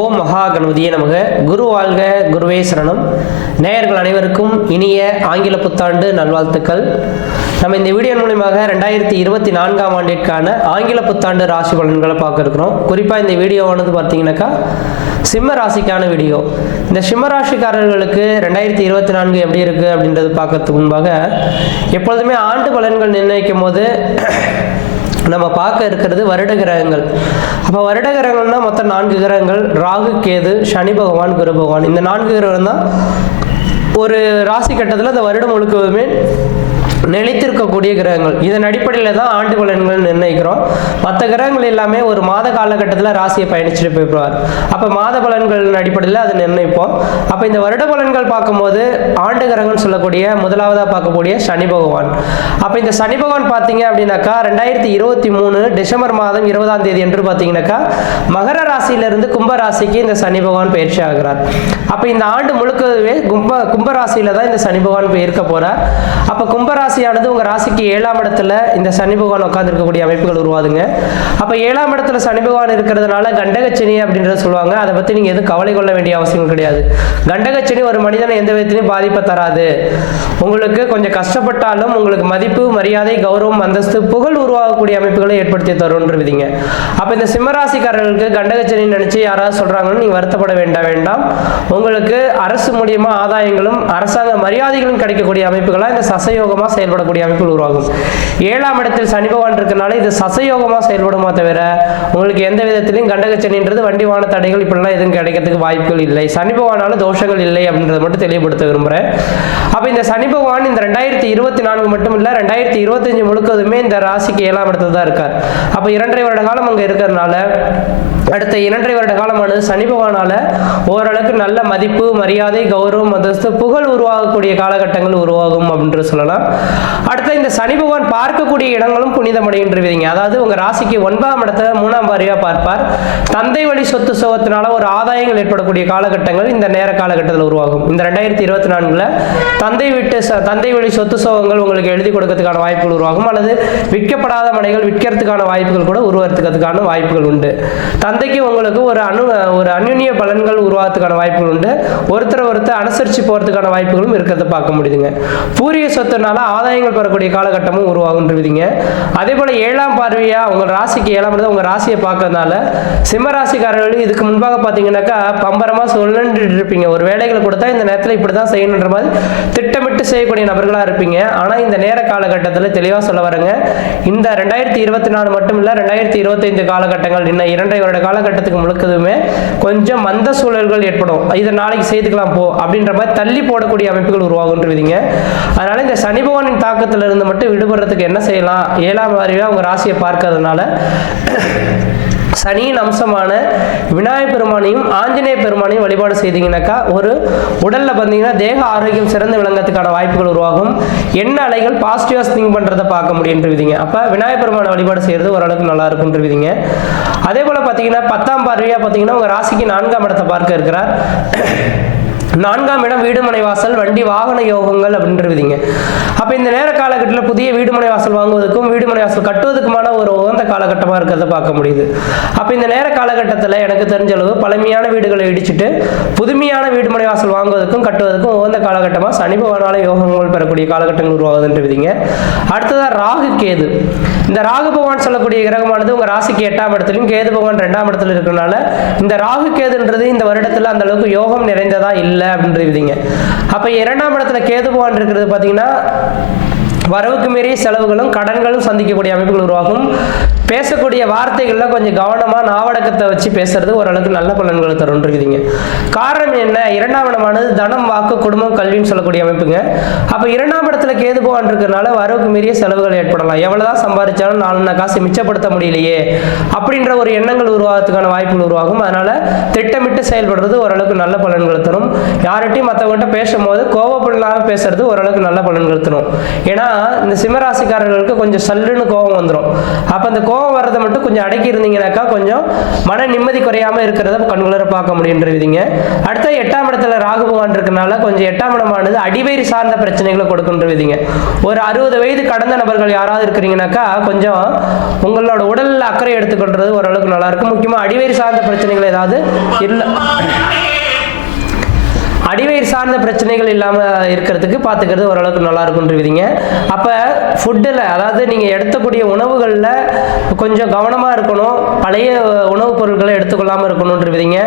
ஓம் மகா நமக குரு வாழ்க குருவே சரணம் நேயர்கள் அனைவருக்கும் இனிய ஆங்கில புத்தாண்டு நல்வாழ்த்துக்கள் நம்ம இந்த வீடியோ மூலியமாக ரெண்டாயிரத்தி இருபத்தி நான்காம் ஆண்டிற்கான ஆங்கில புத்தாண்டு ராசி பலன்களை பார்க்க இருக்கிறோம் குறிப்பாக இந்த வீடியோவானது பார்த்தீங்கன்னாக்கா சிம்ம ராசிக்கான வீடியோ இந்த சிம்ம ராசிக்காரர்களுக்கு ரெண்டாயிரத்தி இருபத்தி நான்கு எப்படி இருக்குது அப்படின்றது பார்க்கறதுக்கு முன்பாக எப்பொழுதுமே ஆண்டு பலன்கள் நிர்ணயிக்கும் போது நம்ம பார்க்க இருக்கிறது வருட கிரகங்கள் அப்போ வருட கிரகங்கள்னா மொத்தம் நான்கு கிரகங்கள் ராகு கேது சனி பகவான் குரு பகவான் இந்த நான்கு கிரகம் தான் ஒரு ராசி கட்டத்தில் அந்த வருடம் முழுக்கவுமே நிலைத்திருக்கக்கூடிய கிரகங்கள் இதன் அடிப்படையில் தான் ஆண்டு பலன்கள் நிர்ணயிக்கிறோம் மற்ற கிரகங்கள் எல்லாமே ஒரு மாத காலகட்டத்தில் ராசியை பயணிச்சுட்டு போயிடுவார் அப்போ மாத பலன்களின் அடிப்படையில் அதை நிர்ணயிப்போம் அப்போ இந்த வருட பலன்கள் பார்க்கும்போது ஆண்டு கிரகம்னு சொல்லக்கூடிய முதலாவதாக பார்க்கக்கூடிய சனி பகவான் அப்போ இந்த சனி பகவான் பார்த்தீங்க அப்படின்னாக்கா ரெண்டாயிரத்தி இருபத்தி மூணு டிசம்பர் மாதம் இருபதாம் தேதி என்று பார்த்தீங்கன்னாக்கா மகர ராசியிலிருந்து கும்ப ராசிக்கு இந்த சனி பகவான் பயிற்சி ஆகிறார் அப்போ இந்த ஆண்டு முழுக்கவே கும்ப கும்ப தான் இந்த சனி பகவான் போயிருக்க போகிறார் அப்போ கும்பராசி ராசியானது உங்கள் ராசிக்கு ஏழாம் இடத்துல இந்த சனி பகவான் உட்காந்துருக்கக்கூடிய அமைப்புகள் உருவாதுங்க அப்போ ஏழாம் இடத்துல சனி பகவான் இருக்கிறதுனால கண்டகச்சனி அப்படின்றத சொல்லுவாங்க அதை பற்றி நீங்கள் எதுவும் கவலை கொள்ள வேண்டிய அவசியம் கிடையாது கண்டகச்சனி ஒரு மனிதனை எந்த விதத்திலையும் பாதிப்பை தராது உங்களுக்கு கொஞ்சம் கஷ்டப்பட்டாலும் உங்களுக்கு மதிப்பு மரியாதை கௌரவம் அந்தஸ்து புகழ் உருவாகக்கூடிய அமைப்புகளை ஏற்படுத்தி விதிங்க அப்போ இந்த சிம்மராசிக்காரர்களுக்கு கண்டகச்சனி நினச்சி யாராவது சொல்கிறாங்கன்னு நீங்கள் வருத்தப்பட வேண்டாம் வேண்டாம் உங்களுக்கு அரசு மூலியமாக ஆதாயங்களும் அரசாங்க மரியாதைகளும் கிடைக்கக்கூடிய அமைப்புகளாக இந்த சசயோகமாக செயல்படக்கூடிய அமைப்புகள் உருவாகும் ஏழாம் இடத்தில் சனி பகவான் இருக்கிறனால இது சசயோகமாக செயல்படுமா தவிர உங்களுக்கு எந்த விதத்திலையும் கண்டகச்சனின்றது வண்டிவான தடைகள் இப்படிலாம் எதுவும் கிடைக்கிறதுக்கு வாய்ப்புகள் இல்லை சனி பகவானால தோஷங்கள் இல்லை அப்படின்றத மட்டும் தெளிவுபடுத்த விரும்புகிறேன் அப்போ இந்த சனி பகவான் இந்த ரெண்டாயிரத்தி இருபத்தி நான்கு மட்டும் இல்லை ரெண்டாயிரத்தி இருபத்தஞ்சு முழுக்கதுமே இந்த ராசிக்கு ஏழாம் இடத்துல தான் இருக்கார் அப்போ இரண்டரை வருட காலம் அங்கே இருக்கிறதுனால அடுத்த இரண்டரை வருட காலமானது சனி பகவானால ஓரளவுக்கு நல்ல மதிப்பு மரியாதை கௌரவம் மதஸ்து புகழ் உருவாகக்கூடிய காலகட்டங்கள் உருவாகும் அப்படின்ற சொல்லலாம் அடுத்த இந்த சனி பகவான் பார்க்கக்கூடிய இடங்களும் புனிதமடைகின்றவிங்க அதாவது உங்கள் ராசிக்கு ஒன்பதாம் இடத்தை மூணாம் வாரியா பார்ப்பார் தந்தை வழி சொத்து சோகத்தினால ஒரு ஆதாயங்கள் ஏற்படக்கூடிய காலகட்டங்கள் இந்த நேர காலகட்டத்தில் உருவாகும் இந்த ரெண்டாயிரத்தி இருபத்தி நான்கில் தந்தை விட்டு தந்தை வழி சொத்து சோகங்கள் உங்களுக்கு எழுதி கொடுக்கறதுக்கான வாய்ப்புகள் உருவாகும் அல்லது விற்கப்படாத மனைகள் விற்கிறதுக்கான வாய்ப்புகள் கூட உருவாக்கிறதுக்கான வாய்ப்புகள் உண்டு தந்தைக்கு உங்களுக்கு ஒரு அணு ஒரு அந்யுன்ய பலன்கள் உருவாகிறதுக்கான வாய்ப்புகள் உண்டு ஒருத்தரை ஒருத்தர் அனுசரித்து போகிறதுக்கான வாய்ப்புகளும் இருக்கிறத பார்க்க முடியுதுங்க பூரிய சொத்துனால ஆதாயங்கள் பெறக்கூடிய காலகட்டமும் உருவாகுன்றீங்க அதே போல் ஏழாம் பார்வையாக உங்கள் ராசிக்கு ஏழாம் இடத்துல உங்கள் ராசியை பார்க்கறதுனால சிம்ம ராசிக்காரர்கள் இதுக்கு முன்பாக பார்த்தீங்கன்னாக்கா பம்பரமாக சொல்லிட்டு இருப்பீங்க ஒரு வேலைகளை கொடுத்தா இந்த நேரத்தில் இப்படி தான் செய்யணுன்ற மாதிரி திட்டமிட்டு செய்யக்கூடிய நபர்களாக இருப்பீங்க ஆனால் இந்த நேர காலகட்டத்தில் தெளிவாக சொல்ல வரேங்க இந்த ரெண்டாயிரத்தி இருபத்தி நாலு மட்டும் இல்லை ரெண்டாயிரத்தி இருபத்தைந்து காலகட்டங்கள் இன்னும் இரண்டரை வருட காலகட்டத்துக்கு முழுக்கதுமே கொஞ்சம் மந்த சூழல்கள் ஏற்படும் இதை நாளைக்கு செய்துக்கலாம் போ அப்படின்ற மாதிரி தள்ளி போடக்கூடிய அமைப்புகள் உருவாகும் அதனால் இந்த சனி பகவான் சூரியனின் தாக்கத்தில் இருந்து மட்டும் விடுபடுறதுக்கு என்ன செய்யலாம் ஏழாம் வாரியாக உங்கள் ராசியை பார்க்கறதுனால சனியின் அம்சமான விநாயகர் பெருமானையும் ஆஞ்சநேய பெருமானையும் வழிபாடு செய்தீங்கனாக்கா ஒரு உடலில் பார்த்தீங்கன்னா தேக ஆரோக்கியம் சிறந்து விளங்கிறதுக்கான வாய்ப்புகள் உருவாகும் என்ன அலைகள் பாசிட்டிவாக திங்க் பண்ணுறதை பார்க்க விதிங்க அப்போ விநாயகர் பெருமானை வழிபாடு செய்கிறது ஓரளவுக்கு நல்லா விதிங்க அதே போல் பார்த்தீங்கன்னா பத்தாம் பார்வையாக பார்த்தீங்கன்னா உங்கள் ராசிக்கு நான்காம் இடத்தை பார்க்க இருக்கிறார் நான்காம் இடம் வீடுமனை வாசல் வண்டி வாகன யோகங்கள் அப்படின்றதுங்க அப்போ இந்த நேர காலகட்டத்தில் புதிய வீடுமனை வாசல் வாங்குவதற்கும் வீடுமனை வாசல் கட்டுவதற்குமான ஒரு உகந்த காலகட்டமாக இருக்கிறத பார்க்க முடியுது அப்போ இந்த நேர காலகட்டத்தில் எனக்கு தெரிஞ்ச அளவு பழமையான வீடுகளை இடிச்சுட்டு புதுமையான வீடுமனை வாசல் வாங்குவதற்கும் கட்டுவதற்கும் உகந்த காலகட்டமாக சனிபவனால யோகங்கள் பெறக்கூடிய காலகட்டங்கள் உருவாகுதுன்றதுங்க அடுத்ததாக ராகு கேது இந்த ராகு பகவான் சொல்லக்கூடிய கிரகமானது உங்கள் ராசிக்கு எட்டாம் இடத்துலையும் கேது பகவான் ரெண்டாம் இடத்துல இருக்கிறனால இந்த ராகு கேதுன்றது இந்த வருடத்தில் அந்த அளவுக்கு யோகம் நிறைந்ததா இல்லை இல்லை அப்படின்றீங்க அப்ப இரண்டாம் இடத்துல கேது பகவான் இருக்கிறது பாத்தீங்கன்னா வரவுக்கு மீறிய செலவுகளும் கடன்களும் சந்திக்கக்கூடிய அமைப்புகள் உருவாகும் பேசக்கூடிய வார்த்தைகளில் கொஞ்சம் கவனமாக நாவடக்கத்தை வச்சு பேசுறது ஓரளவுக்கு நல்ல பலன்களை தரும் இருக்குதுங்க காரணம் என்ன இரண்டாம் இடமானது தனம் வாக்கு குடும்பம் கல்வின்னு சொல்லக்கூடிய அமைப்புங்க அப்போ இரண்டாம் இடத்துல கேது போவான் வரவுக்கு மீறிய செலவுகள் ஏற்படலாம் எவ்வளோதான் சம்பாதிச்சாலும் நாலு காசு மிச்சப்படுத்த முடியலையே அப்படின்ற ஒரு எண்ணங்கள் உருவாகிறதுக்கான வாய்ப்புகள் உருவாகும் அதனால திட்டமிட்டு செயல்படுறது ஓரளவுக்கு நல்ல பலன்களை தரும் யார்கிட்டையும் மற்றவங்ககிட்ட பேசும்போது கோவப்படலாமல் பேசுறது ஓரளவுக்கு நல்ல பலன்கள் தரும் ஏன்னா இந்த சிம்மராசிக்காரர்களுக்கு கொஞ்சம் சல்லுன்னு கோபம் வந்துடும் அப்போ அந்த கோபம் வர்றதை மட்டும் கொஞ்சம் அடக்கி இருந்தீங்கன்னாக்கா கொஞ்சம் மன நிம்மதி குறையாமல் இருக்கிறத கண்குளர பார்க்க முடியுன்ற விதிங்க அடுத்த எட்டாம் இடத்துல ராகு பகவான் இருக்கிறனால கொஞ்சம் எட்டாம் இடமானது அடிவயிறு சார்ந்த பிரச்சனைகளை கொடுக்குன்ற விதிங்க ஒரு அறுபது வயது கடந்த நபர்கள் யாராவது இருக்கிறீங்கனாக்கா கொஞ்சம் உங்களோட உடலில் அக்கறை எடுத்துக்கொள்றது ஓரளவுக்கு நல்லாயிருக்கும் முக்கியமாக அடிவயிறு சார்ந்த பிரச்சனைகள் ஏதாவது இல்லை அடிவயிறு சார்ந்த பிரச்சனைகள் இல்லாமல் இருக்கிறதுக்கு பார்த்துக்கிறது ஓரளவுக்கு நல்லா இருக்குன்றிருவீங்க அப்போ ஃபுட்டில் அதாவது நீங்கள் எடுத்தக்கூடிய உணவுகளில் கொஞ்சம் கவனமாக இருக்கணும் பழைய உணவுப் பொருட்களை எடுத்துக்கொள்ளாமல் இருக்கணும்ன்றிருவீங்க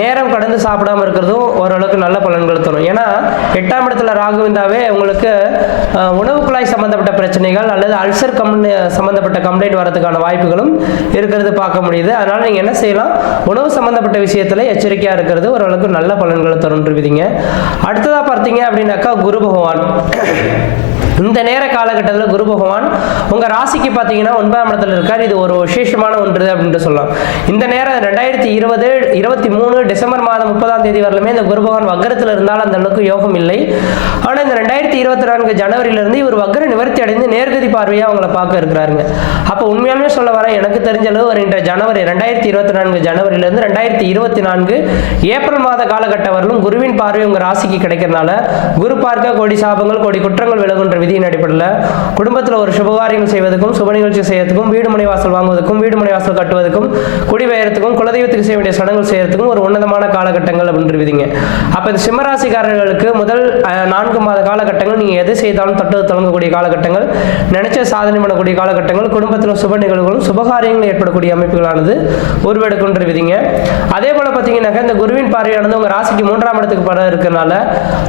நேரம் கடந்து சாப்பிடாமல் இருக்கிறதும் ஓரளவுக்கு நல்ல பலன்கள் தரும் ஏன்னா எட்டாம் இடத்துல ராகுவிந்தாவே உங்களுக்கு உணவு குழாய் சம்மந்தப்பட்ட பிரச்சனைகள் அல்லது அல்சர் கம்னு சம்மந்தப்பட்ட கம்ப்ளைண்ட் வரதுக்கான வாய்ப்புகளும் இருக்கிறது பார்க்க முடியுது அதனால் நீங்கள் என்ன செய்யலாம் உணவு சம்மந்தப்பட்ட விஷயத்தில் எச்சரிக்கையாக இருக்கிறது ஓரளவுக்கு நல்ல பலன்களை தரும்ன்றிருவீங்க அடுத்ததாக பார்த்தீங்க அப்படின்னாக்கா குரு பகவான் இந்த நேர காலகட்டத்தில் குரு பகவான் உங்கள் ராசிக்கு பார்த்தீங்கன்னா ஒன்பதாம் இடத்துல இருக்கார் இது ஒரு விசேஷமான ஒன்று அப்படின்ட்டு சொல்லலாம் இந்த நேரம் ரெண்டாயிரத்தி இருபது இருபத்தி மூணு டிசம்பர் மாதம் முப்பதாம் தேதி வரலுமே இந்த குரு பகவான் வக்கரத்தில் இருந்தாலும் அந்த அளவுக்கு யோகம் இல்லை ஆனால் இந்த ரெண்டாயிரத்தி இருபத்தி நான்கு ஜனவரியிலிருந்து இவர் வக்கர நிவர்த்தி அடைந்து நேர்கதி பார்வையாக அவங்களை பார்க்க இருக்கிறாருங்க அப்போ உண்மையாலுமே சொல்ல வரேன் எனக்கு தெரிஞ்ச அளவு வருகின்ற ஜனவரி ரெண்டாயிரத்தி இருபத்தி நான்கு ஜனவரியிலிருந்து ரெண்டாயிரத்தி இருபத்தி நான்கு ஏப்ரல் மாத காலகட்டம் வரலும் குருவின் பார்வை உங்கள் ராசிக்கு கிடைக்கிறதுனால குரு பார்க்க கோடி சாபங்கள் கோடி குற்றங்கள் விலகுன்ற விதியின் அடிப்படையில் குடும்பத்தில் ஒரு சுபகாரியம் செய்வதற்கும் சுப நிகழ்ச்சி செய்யறதுக்கும் வீடு மனை வாசல் வாங்குவதற்கும் வீடு மனை வாசல் கட்டுவதற்கும் குடிபெயர்த்துக்கும் குலதெய்வத்துக்கு செய்ய வேண்டிய சடங்குகள் செய்யறதுக்கும் ஒரு உன்னதமான காலகட்டங்கள் அப்படின்ற விதிங்க அப்போ இந்த சிம்மராசிக்காரர்களுக்கு முதல் நான்கு மாத காலகட்டங்கள் நீங்கள் எது செய்தாலும் தட்டு தொடங்கக்கூடிய காலகட்டங்கள் நினைச்ச சாதனை பண்ணக்கூடிய காலகட்டங்கள் குடும்பத்தில் சுப நிகழ்வுகளும் சுபகாரியங்கள் ஏற்படக்கூடிய அமைப்புகளானது உருவெடுக்கின்ற விதிங்க அதே போல பார்த்தீங்கன்னாக்கா இந்த குருவின் பார்வையானது உங்கள் ராசிக்கு மூன்றாம் இடத்துக்கு படம் இருக்கிறதுனால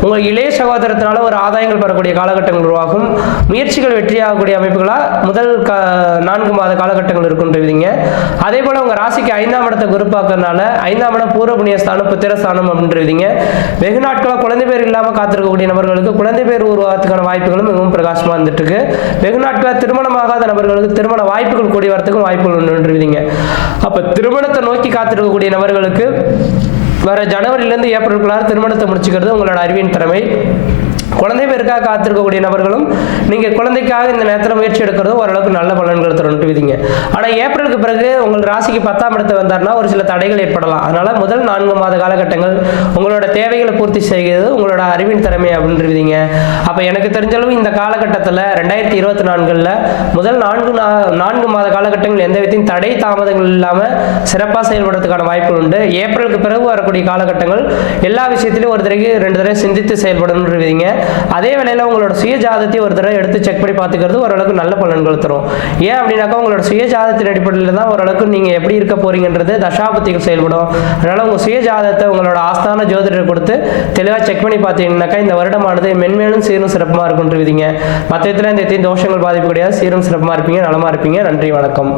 உங்கள் இளைய சகோதரத்தினால ஒரு ஆதாயங்கள் பெறக்கூடிய காலகட்டங்கள் உருவாகும் உருவாகும் முயற்சிகள் வெற்றியாகக்கூடிய அமைப்புகளாக முதல் க நான்கு மாத காலகட்டங்கள் இருக்குன்றீங்க அதே போல் உங்கள் ராசிக்கு ஐந்தாம் இடத்தை குருப்பாக்குறதுனால ஐந்தாம் இடம் பூர்வ புண்ணியஸ்தானம் புத்திரஸ்தானம் அப்படின்றீங்க வெகு நாட்களாக குழந்தை பேர் இல்லாமல் காத்திருக்கக்கூடிய நபர்களுக்கு குழந்தை பேர் உருவாகிறதுக்கான வாய்ப்புகளும் மிகவும் பிரகாசமாக இருந்துட்டு இருக்கு வெகு நாட்களாக திருமணமாகாத நபர்களுக்கு திருமண வாய்ப்புகள் கூடி வரத்துக்கும் வாய்ப்புகள் ஒன்றுன்றீங்க அப்போ திருமணத்தை நோக்கி காத்திருக்கக்கூடிய நபர்களுக்கு வர ஜனவரியிலேருந்து ஏப்ரலுக்குள்ளார திருமணத்தை முடிச்சுக்கிறது உங்களோட அறிவின் திறமை குழந்தை பேருக்காக காத்திருக்கக்கூடிய நபர்களும் நீங்கள் குழந்தைக்காக இந்த நேரத்தில் முயற்சி எடுக்கிறது ஓரளவுக்கு நல்ல பலன்கள் தரும்ட்டு விதிங்க ஆனால் ஏப்ரலுக்கு பிறகு உங்கள் ராசிக்கு பத்தாம் இடத்தை வந்தார்னா ஒரு சில தடைகள் ஏற்படலாம் அதனால் முதல் நான்கு மாத காலகட்டங்கள் உங்களோட தேவைகளை பூர்த்தி செய்கிறது உங்களோட அறிவின் திறமை விதிங்க அப்போ எனக்கு தெரிஞ்சளவு இந்த காலகட்டத்தில் ரெண்டாயிரத்தி இருபத்தி நான்கில் முதல் நான்கு நான்கு மாத காலகட்டங்கள் எந்த விதத்தையும் தடை தாமதங்கள் இல்லாமல் சிறப்பாக செயல்படுறதுக்கான வாய்ப்புகள் உண்டு ஏப்ரலுக்கு பிறகு வரக்கூடிய காலகட்டங்கள் எல்லா விஷயத்திலையும் ஒரு தடவைக்கு ரெண்டு தடவை சிந்தித்து விதிங்க அதே வேளையில் உங்களோட சுய ஒரு தடவை எடுத்து செக் பண்ணி பார்த்துக்கிறது ஓரளவுக்கு நல்ல பலன்கள் தரும் ஏன் அப்படின்னாக்கா உங்களோட சுய ஜாதத்தின் அடிப்படையில் தான் ஓரளவுக்கு நீங்கள் எப்படி இருக்க போறீங்கன்றது தசாபத்திக்கு செயல்படும் அதனால் உங்கள் சுய ஜாதத்தை உங்களோட ஆஸ்தான ஜோதிடர் கொடுத்து தெளிவாக செக் பண்ணி பார்த்தீங்கன்னாக்கா இந்த வருடமானது மென்மேலும் சீரும் சிறப்புமாக விதிங்க மற்ற விதத்தில் இந்த தோஷங்கள் பாதிப்பு கிடையாது சீரும் சிறப்புமாக இருப்பீங்க நலமாக இருப்பீங்க நன்றி வணக்கம்